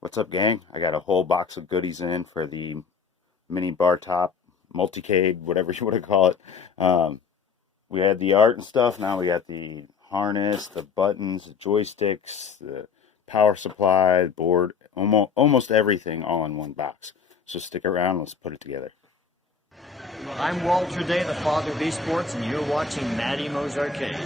What's up, gang? I got a whole box of goodies in for the mini bar top multicade, whatever you want to call it. Um, we had the art and stuff. Now we got the harness, the buttons, the joysticks, the power supply, board, almost everything all in one box. So stick around. Let's put it together. I'm Walter Day, the father of esports, and you're watching Matty Mo's Arcade.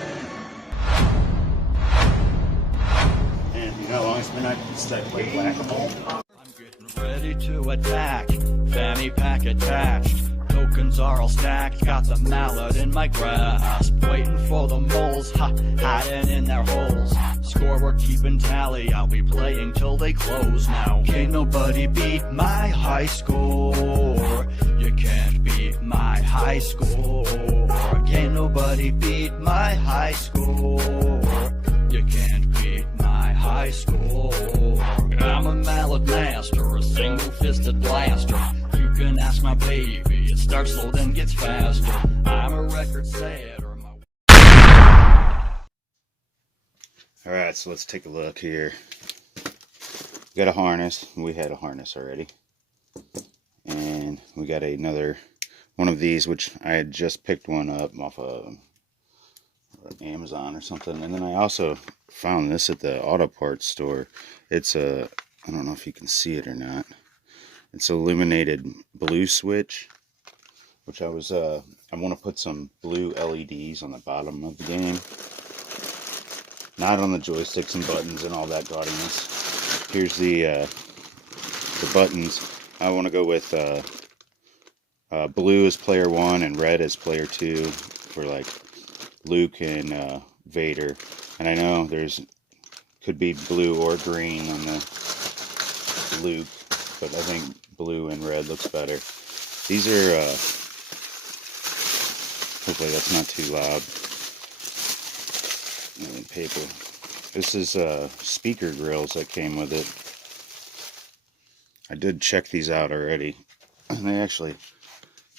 And you know how long it's been since I played Whac-A-Mole? I'm getting ready to attack. Fanny pack attached. Tokens are all stacked. Got the mallet in my grasp. Waiting for the moles, hiding in their holes. Score, we're keeping tally. I'll be playing till they close now. Can't nobody beat my high score. You can't beat my high score. Can't nobody beat my high score. You can't beat my high score. I'm a mallet master, a single-fisted blaster. You can ask my baby, it starts slow then gets faster. I'm a record setter. Alright, so let's take a look here. We got a harness. We had a harness already. And we got another one of these, which I had just picked one up off of Amazon or something. And then I also found this at the auto parts store. It's a, I don't know if you can see it or not. It's an illuminated blue switch, which I want to put some blue LEDs on the bottom of the game. Not on the joysticks and buttons and all that gaudiness. Here's the buttons. I want to go with blue as player 1 and red as player 2 for like Luke and Vader. And I know could be blue or green on the Luke, but I think blue and red looks better. These are hopefully that's not too loud. Paper. This is speaker grills that came with it. I did check these out already, and they actually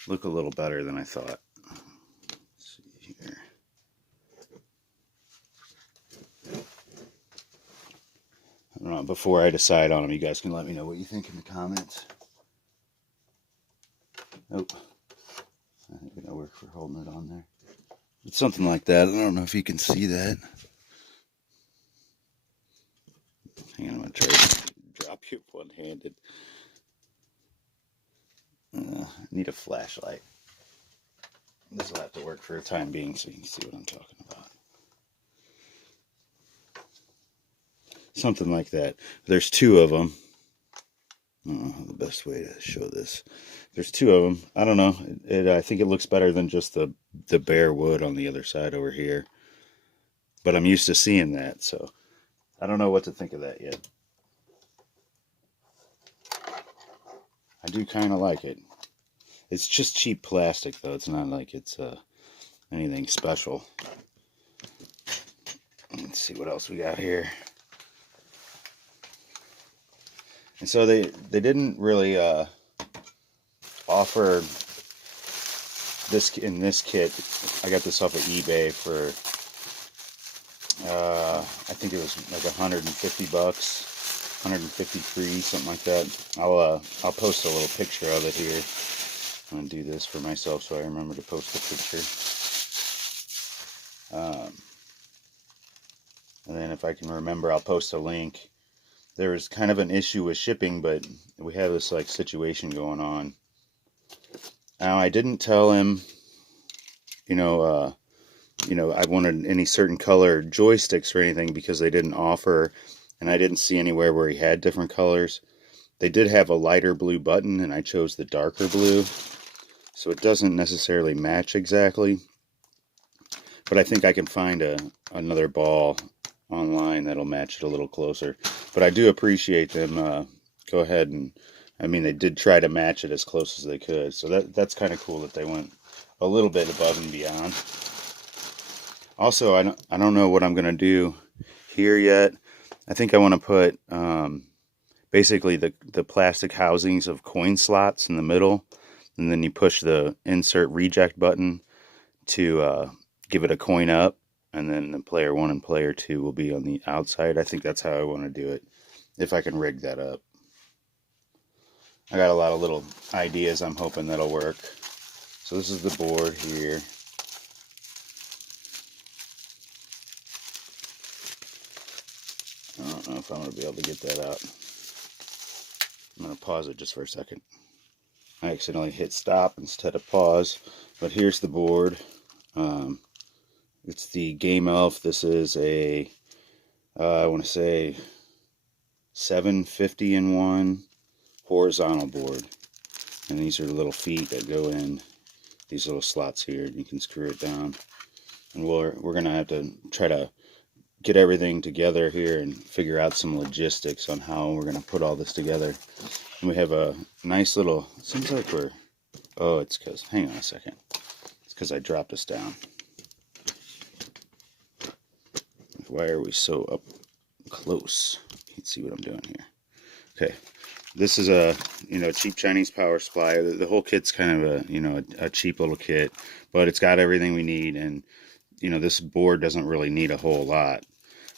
look a little better than I thought. Let's see here. I don't know, before I decide on them, you guys can let me know what you think in the comments. Nope. I think it'll work for holding it on there. It's something like that. I don't know if you can see that. Hang on, I'm going to try to drop you one-handed. I need a flashlight. This will have to work for a time being so you can see what I'm talking about. Something like that. There's two of them. I don't know the best way to show this. There's two of them. I don't know. I think it looks better than just the bare wood on the other side over here. But I'm used to seeing that, so I don't know what to think of that yet. I do kind of like it. It's just cheap plastic, though. It's not like it's anything special. Let's see what else we got here. And so they didn't really offer this in this kit. I got this off of eBay for I think it was like $150, 153, something like that. I'll post a little picture of it here. I'm gonna do this for myself so I remember to post a picture. And then if I can remember, I'll post a link. There was kind of an issue with shipping, but we have this like situation going on. Now I didn't tell him, I wanted any certain color joysticks or anything because they didn't offer, and I didn't see anywhere where he had different colors. They did have a lighter blue button, and I chose the darker blue, so it doesn't necessarily match exactly. But I think I can find another ball online that'll match it a little closer. But I do appreciate them go ahead and, I mean, they did try to match it as close as they could, so that's kind of cool that they went a little bit above and beyond. Also, I don't know what I'm going to do here yet. I think I want to put basically the plastic housings of coin slots in the middle, and then you push the insert reject button to give it a coin up, and then the player 1 and player 2 will be on the outside. I think that's how I want to do it. if I can rig that up. I got a lot of little ideas I'm hoping that'll work. So this is the board here. I don't know if I'm going to be able to get that out. I'm going to pause it just for a second. I accidentally hit stop instead of pause. But here's the board. It's the Game Elf. This is a, I want to say, 750-in-1 horizontal board. And these are the little feet that go in these little slots here. You can screw it down. And we're going to have to try to get everything together here and figure out some logistics on how we're going to put all this together. And we have a nice little, it seems like we're, oh, it's because, hang on a second. It's because I dropped us down. Why are we so up close? You can see what I'm doing here. Okay, this is a, cheap Chinese power supply. The whole kit's kind of a cheap little kit, but it's got everything we need. And this board doesn't really need a whole lot,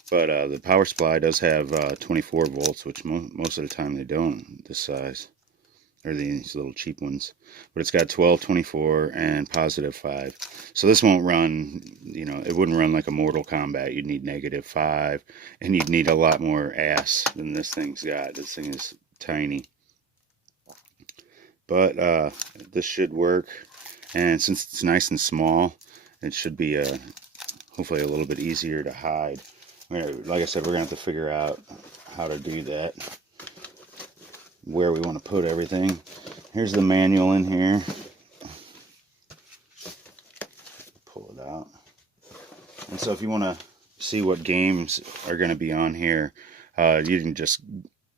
but the power supply does have 24 volts, which most of the time they don't this size, or these little cheap ones. But it's got 12, 24, and positive 5. So this won't run, it wouldn't run like a Mortal Kombat. You'd need -5, and you'd need a lot more ass than this thing's got. This thing is tiny. But this should work, and since it's nice and small, it should be hopefully a little bit easier to hide. Like I said, we're going to have to figure out how to do that, where we want to put everything. Here's the manual in here. Pull it out. And so if you want to see what games are going to be on here, you can just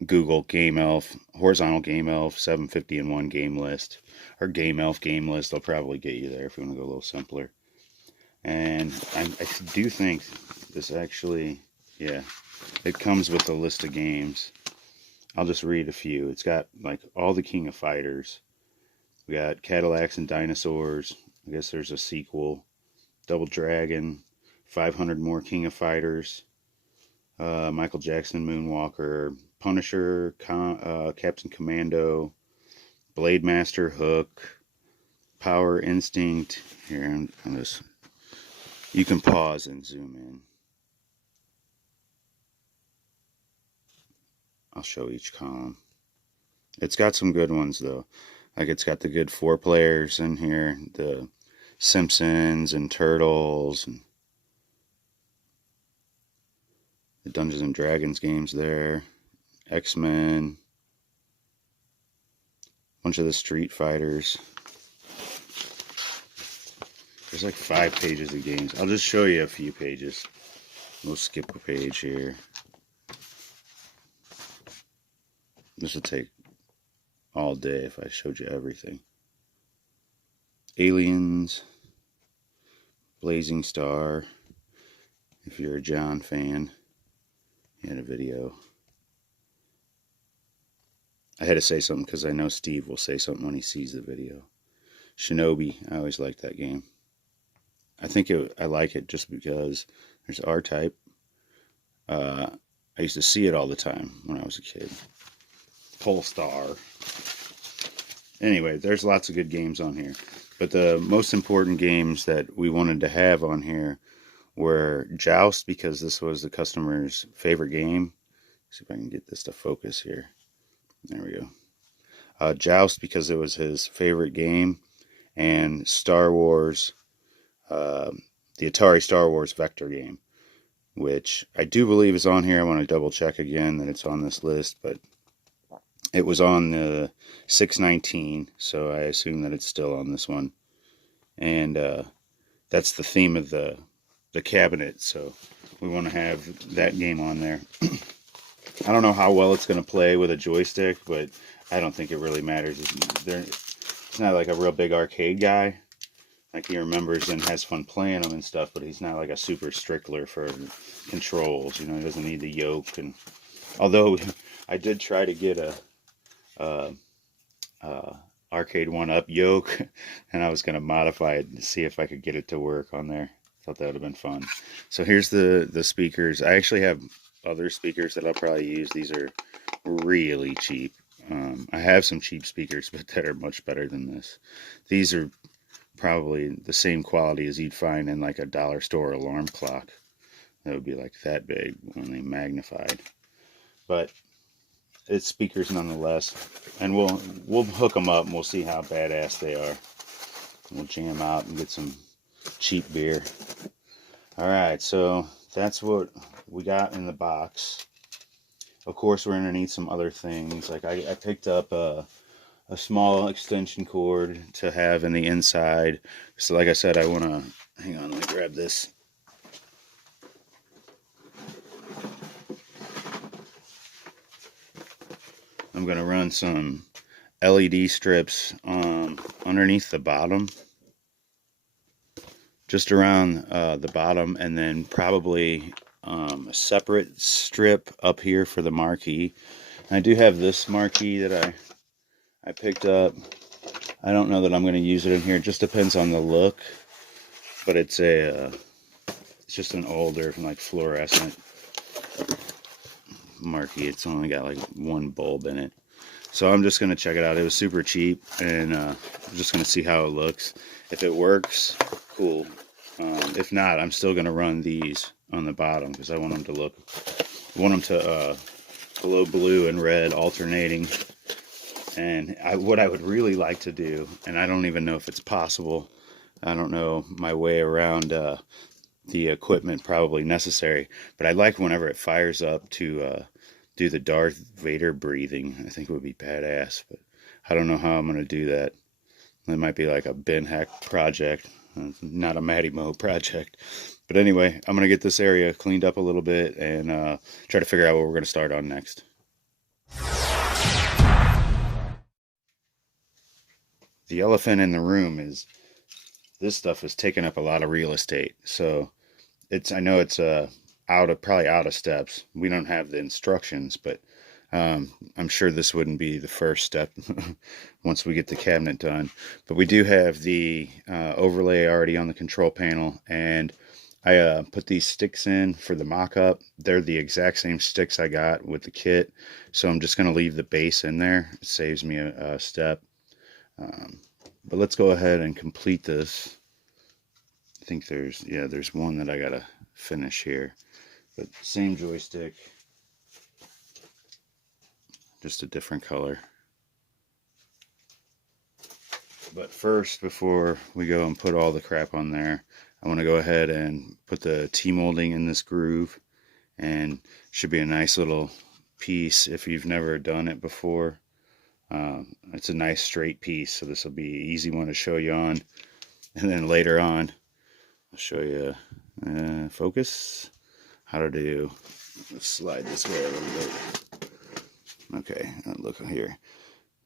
Google Game Elf, horizontal Game Elf, 750-in-1 game list, or Game Elf game list. They'll probably get you there if you want to go a little simpler. And I do think this actually, yeah, it comes with a list of games. I'll just read a few. It's got like all the King of Fighters. We got Cadillacs and Dinosaurs. I guess there's a sequel. Double Dragon. 500 more King of Fighters. Michael Jackson Moonwalker. Punisher. Captain Commando. Blade Master. Hook. Power Instinct. Here, I'm just... You can pause and zoom in. I'll show each column. It's got some good ones though. Like it's got the good 4 players in here. The Simpsons and Turtles. And the Dungeons and Dragons games there. X-Men. Bunch of the Street Fighters. There's like 5 pages of games. I'll just show you a few pages. We'll skip a page here. This would take all day if I showed you everything. Aliens. Blazing Star. If you're a John fan. He had a video. I had to say something because I know Steve will say something when he sees the video. Shinobi. I always liked that game. I like it just because there's R-Type. I used to see it all the time when I was a kid. Polestar. Anyway, there's lots of good games on here. But the most important games that we wanted to have on here were Joust, because this was the customer's favorite game. Let's see if I can get this to focus here. There we go. Joust, because it was his favorite game. And Star Wars... the Atari Star Wars Vector game, which I do believe is on here. I want to double check again that it's on this list, but it was on the 619, so I assume that it's still on this one. And that's the theme of the cabinet, so we want to have that game on there. I don't know how well it's going to play with a joystick, but I don't think it really matters. It's not like a real big arcade guy. Like, he remembers and has fun playing them and stuff, but he's not like a super stickler for controls. He doesn't need the yoke. And although I did try to get a arcade 1-up yoke, and I was going to modify it to see if I could get it to work on there. Thought that would have been fun. So here's the speakers. I actually have other speakers that I'll probably use. These are really cheap. I have some cheap speakers, but that are much better than this. These are probably the same quality as you'd find in like a dollar store alarm clock. That would be like that big when they magnified. But it's speakers nonetheless, and we'll hook them up and we'll see how badass they are. We'll jam out and get some cheap beer. Alright, so that's what we got in the box. Of course, we're gonna need some other things. Like I picked up a small extension cord to have in the inside. So like I said, I want to, hang on, let me grab this. I'm going to run some LED strips underneath the bottom, just around the bottom, and then probably a separate strip up here for the marquee. And I do have this marquee that I picked up. I don't know that I'm going to use it in here. It just depends on the look, but it's just an older, like, fluorescent marquee. It's only got like one bulb in it, so I'm just gonna check it out. It was super cheap, and I'm just gonna see how it looks. If it works, cool. If not, I'm still gonna run these on the bottom because I want them to glow blue and red alternating. And what I would really like to do, and I don't even know if it's possible, I don't know my way around the equipment probably necessary, but I'd like whenever it fires up to do the Darth Vader breathing. I think it would be badass, but I don't know how I'm going to do that. It might be like a bin hack project, not a Matty Mo project. But anyway, I'm going to get this area cleaned up a little bit and try to figure out what we're going to start on next. The elephant in the room is this stuff is taking up a lot of real estate. So I know it's probably out of steps. We don't have the instructions, but I'm sure this wouldn't be the first step once we get the cabinet done. But we do have the overlay already on the control panel, and I put these sticks in for the mock-up. They're the exact same sticks I got with the kit, so I'm just going to leave the base in there. It saves me a step. But let's go ahead and complete this. I think there's one that I gotta finish here, but same joystick, just a different color. But first, before we go and put all the crap on there, I want to go ahead and put the T-molding in this groove, and it should be a nice little piece if you've never done it before. It's a nice straight piece, so this will be an easy one to show you on, and then later on I'll show you focus, how to do, let's slide this way a little bit. Okay, look here,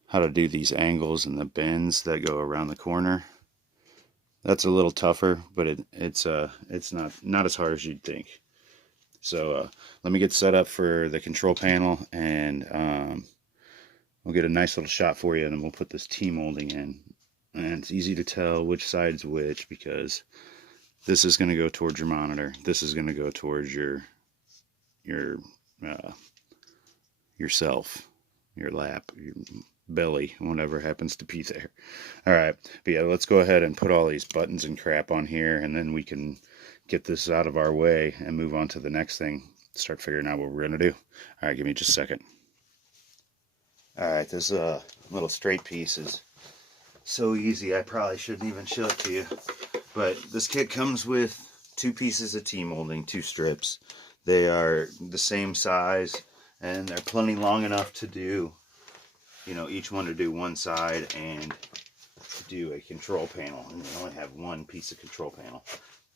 how to do these angles and the bends that go around the corner. That's a little tougher, but it's not as hard as you'd think. So let me get set up for the control panel, and we'll get a nice little shot for you, and then we'll put this T-molding in. And it's easy to tell which side's which, because this is going to go towards your monitor. This is going to go towards yourself, your lap, your belly, whatever happens to be there. Alright, but yeah, let's go ahead and put all these buttons and crap on here, and then we can get this out of our way and move on to the next thing. Start figuring out what we're going to do. Alright, give me just a second. Alright, this little straight piece is so easy, I probably shouldn't even show it to you. But this kit comes with 2 pieces of T-molding, 2 strips. They are the same size, and they're plenty long enough to do, each one to do one side and do a control panel. And we only have one piece of control panel.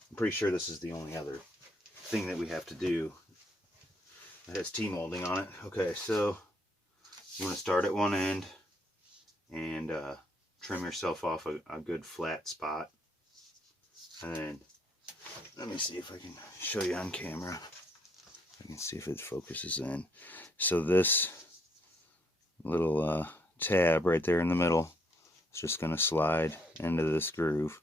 I'm pretty sure this is the only other thing that we have to do that has T-molding on it. Okay, so you want to start at one end and trim yourself off a good flat spot. And then, let me see if I can show you on camera. I can see if it focuses in. So this little tab right there in the middle is just going to slide into this groove.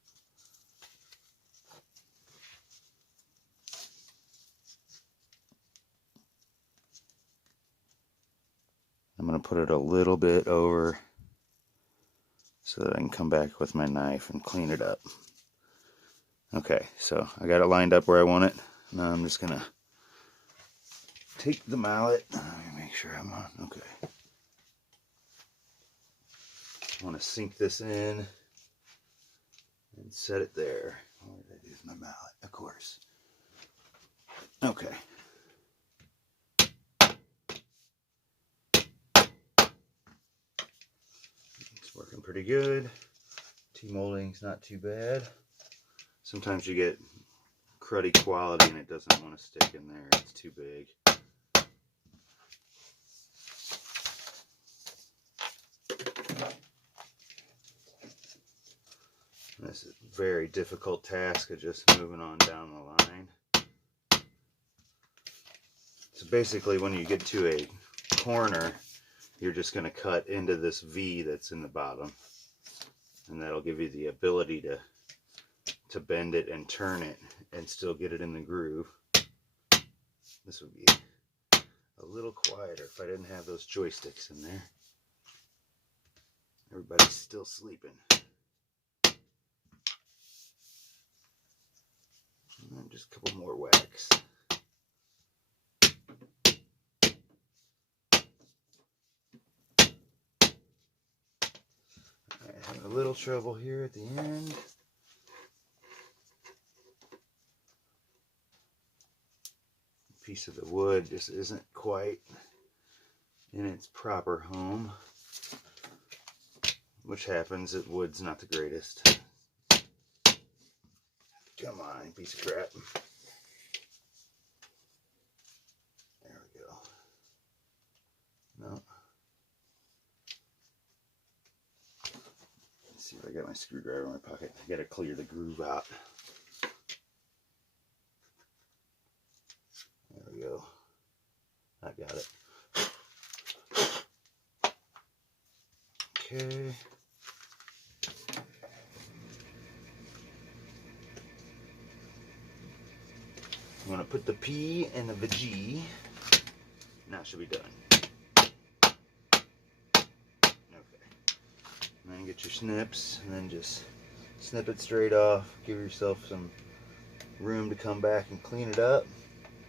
I'm going to put it a little bit over so that I can come back with my knife and clean it up. Okay, so I got it lined up where I want it. Now I'm just going to take the mallet. Let me make sure I'm on. Okay. I want to sink this in and set it there. Where did I use my mallet? Of course. Okay. It's working pretty good. T-molding's not too bad. Sometimes you get cruddy quality and it doesn't want to stick in there. It's too big. This is a very difficult task of just moving on down the line. So basically when you get to a corner, you're just going to cut into this V that's in the bottom. And that'll give you the ability to bend it and turn it and still get it in the groove. This would be a little quieter if I didn't have those joysticks in there. Everybody's still sleeping. And just a couple more whacks. I have a little trouble here at the end. A piece of the wood just isn't quite in its proper home, which happens. Wood's not the greatest. Come on, piece of crap. There we go. No. Let's see if I got my screwdriver in my pocket. I gotta clear the groove out. There we go. I got it. Okay. I'm going to put the P and the G. Now it should be done. Okay. And then get your snips and then just snip it straight off. Give yourself some room to come back and clean it up,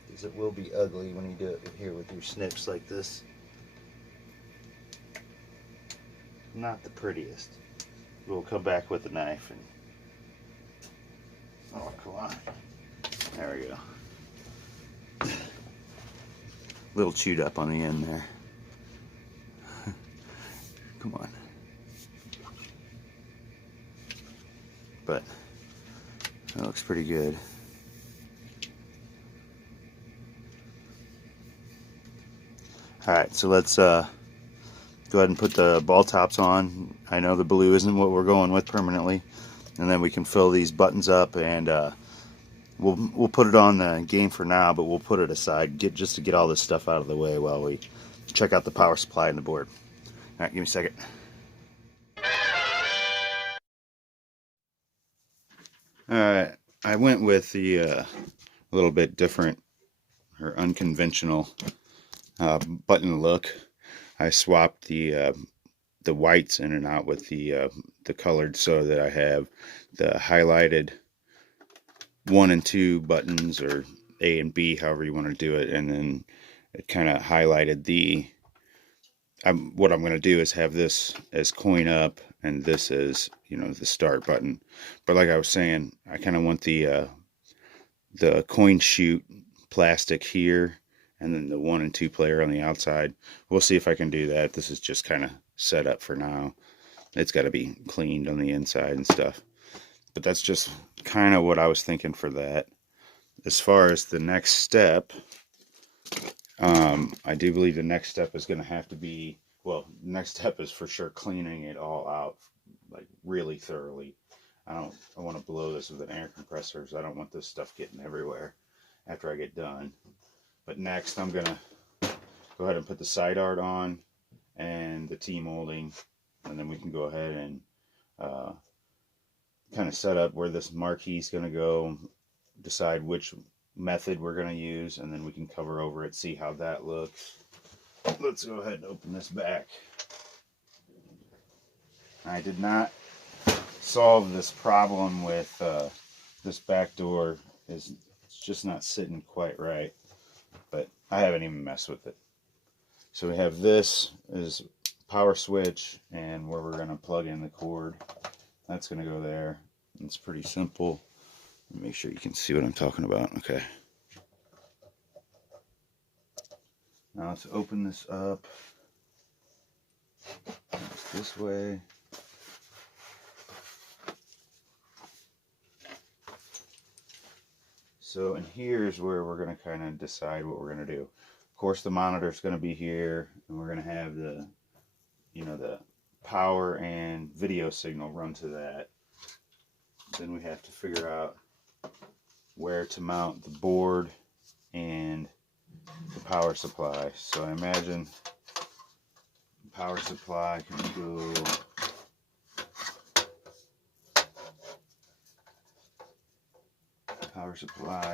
because it will be ugly when you do it here with your snips like this. Not the prettiest. We'll come back with the knife and... Oh, come on. There we go. A little chewed up on the end there. Come on. But that looks pretty good. Alright, so let's go ahead and put the ball tops on. I know the blue isn't what we're going with permanently. And then we can fill these buttons up, and we'll put it on the game for now, but we'll put it aside just to get all this stuff out of the way while we check out the power supply and the board. Alright, give me a second. Alright, I went with the a little bit different or unconventional button look. I swapped the whites in and out with the colored, so that I have the highlighted 1 and 2 buttons, or A and B, however you want to do it, and then it kind of highlighted the... what I'm going to do is have this as coin up and this as, you know, the start button. But like I was saying, I kind of want the coin chute plastic here, and then the 1 and 2 player on the outside. We'll see if I can do that. This is just kind of set up for now. It's got to be cleaned on the inside and stuff. But that's just kind of what I was thinking for that. As far as the next step, I do believe the next step is going to have to be, well, next step is for sure cleaning it all out, like really thoroughly. I want to blow this with an air compressor, so I don't want this stuff getting everywhere after I get done. But next I'm going to go ahead and put the side art on and the T-molding, and then we can go ahead and kind of set up where this marquee is going to go, decide which method we're going to use, and then we can cover over it, see how that looks. let's go ahead and open this back. I did not solve this problem with this back door. It's just not sitting quite right, but I haven't even messed with it. So we have this is power switch and where we're going to plug in the cord. That's going to go there. It's pretty simple. Make sure you can see what I'm talking about. Okay. Now let's open this up. This way. So, and here's where we're going to kind of decide what we're going to do. Of course, the monitor is going to be here, and we're going to have the, the power and video signal run to that. Then we have to figure out where to mount the board and the power supply. So I imagine the power supply can go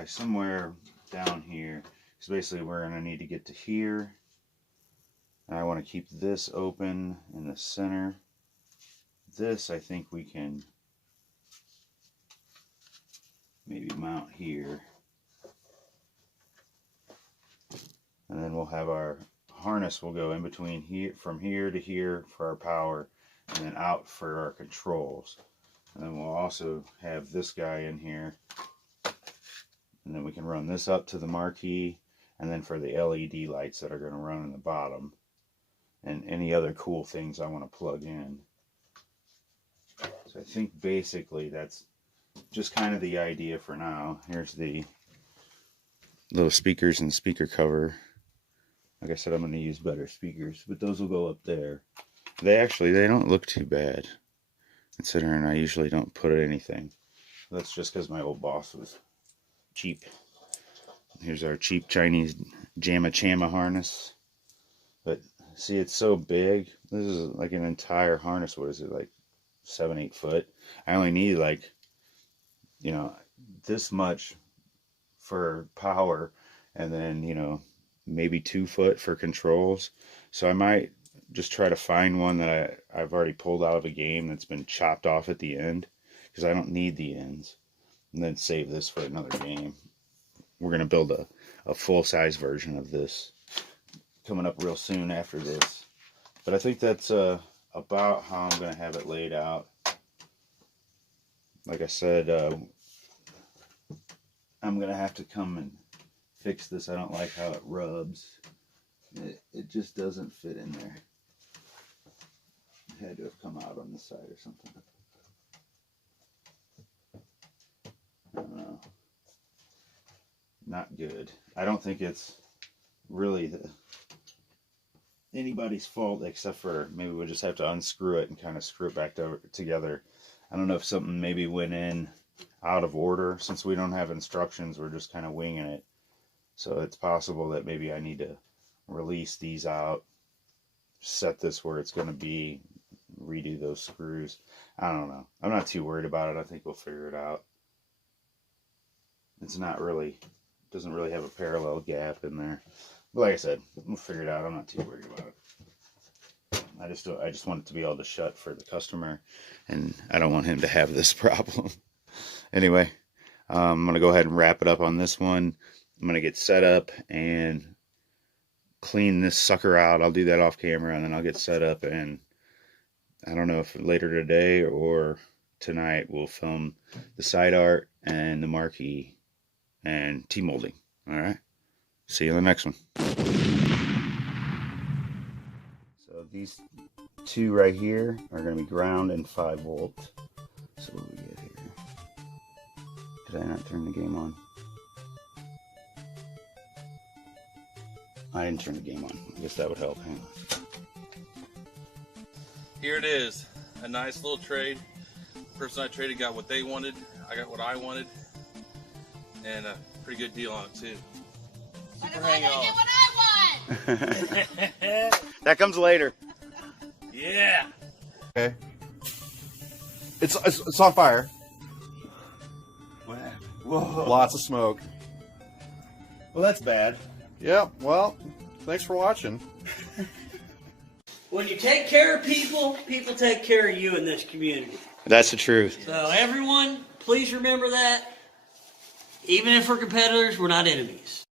somewhere down here. So basically we're going to need to get to here. And I want to keep this open in the center. This I think we can maybe mount here. And then we'll have our harness will go in between here, from here to here for our power, and then out for our controls. And then we'll also have this guy in here. And then we can run this up to the Marquee, and then for the LED lights that are going to run in the bottom, and any other cool things I want to plug in. So I think basically that's just kind of the idea for now. Here's the little speakers and speaker cover. Like I said, I'm going to use better speakers, but those will go up there. They don't look too bad, considering I usually don't put anything. That's just because my old boss was cheap. Here's our cheap Chinese Jamma harness. But see, it's so big. This is like an entire harness. What is it, like 7-8 foot? I only need like, this much for power, and then, maybe 2 foot for controls. So I might just try to find one that I've already pulled out of a game that's been chopped off at the end, because I don't need the ends. And then save this for another game. We're going to build a full-size version of this coming up real soon after this. But I think that's about how I'm going to have it laid out. Like I said, I'm going to have to come and fix this. I don't like how it rubs. It just doesn't fit in there. It had to have come out on the side or something. I don't know. Not good. I don't think it's really anybody's fault, except for maybe we'll just have to unscrew it and kind of screw it back together. I don't know if something maybe went in out of order. Since we don't have instructions, we're just kind of winging it. So it's possible that maybe I need to release these out, set this where it's going to be, redo those screws. I don't know. I'm not too worried about it. I think we'll figure it out. It's not really, doesn't really have a parallel gap in there. But like I said, we'll figure it out. I'm not too worried about it. I just want it to be able to shut for the customer, and I don't want him to have this problem. Anyway, I'm going to go ahead and wrap it up on this one. I'm going to get set up and clean this sucker out. I'll do that off camera, and then I'll get set up, and I don't know if later today or tonight we'll film the side art and the Marquee and T-molding. Alright, see you in the next one. So these two right here are going to be ground and 5 volts. So what do we get here? Did I not turn the game on? I didn't turn the game on. I guess that would help. Hang on. Here it is. A nice little trade. The person I traded got what they wanted. I got what I wanted. And a pretty good deal on it too. Super hang on. Get what I want! That comes later. Yeah. Okay. It's on fire. Whoa. Lots of smoke. Well, that's bad. Yep, well, Thanks for watching. When you take care of people, people take care of you in this community. That's the truth. So everyone, please remember that. Even if we're competitors, we're not enemies.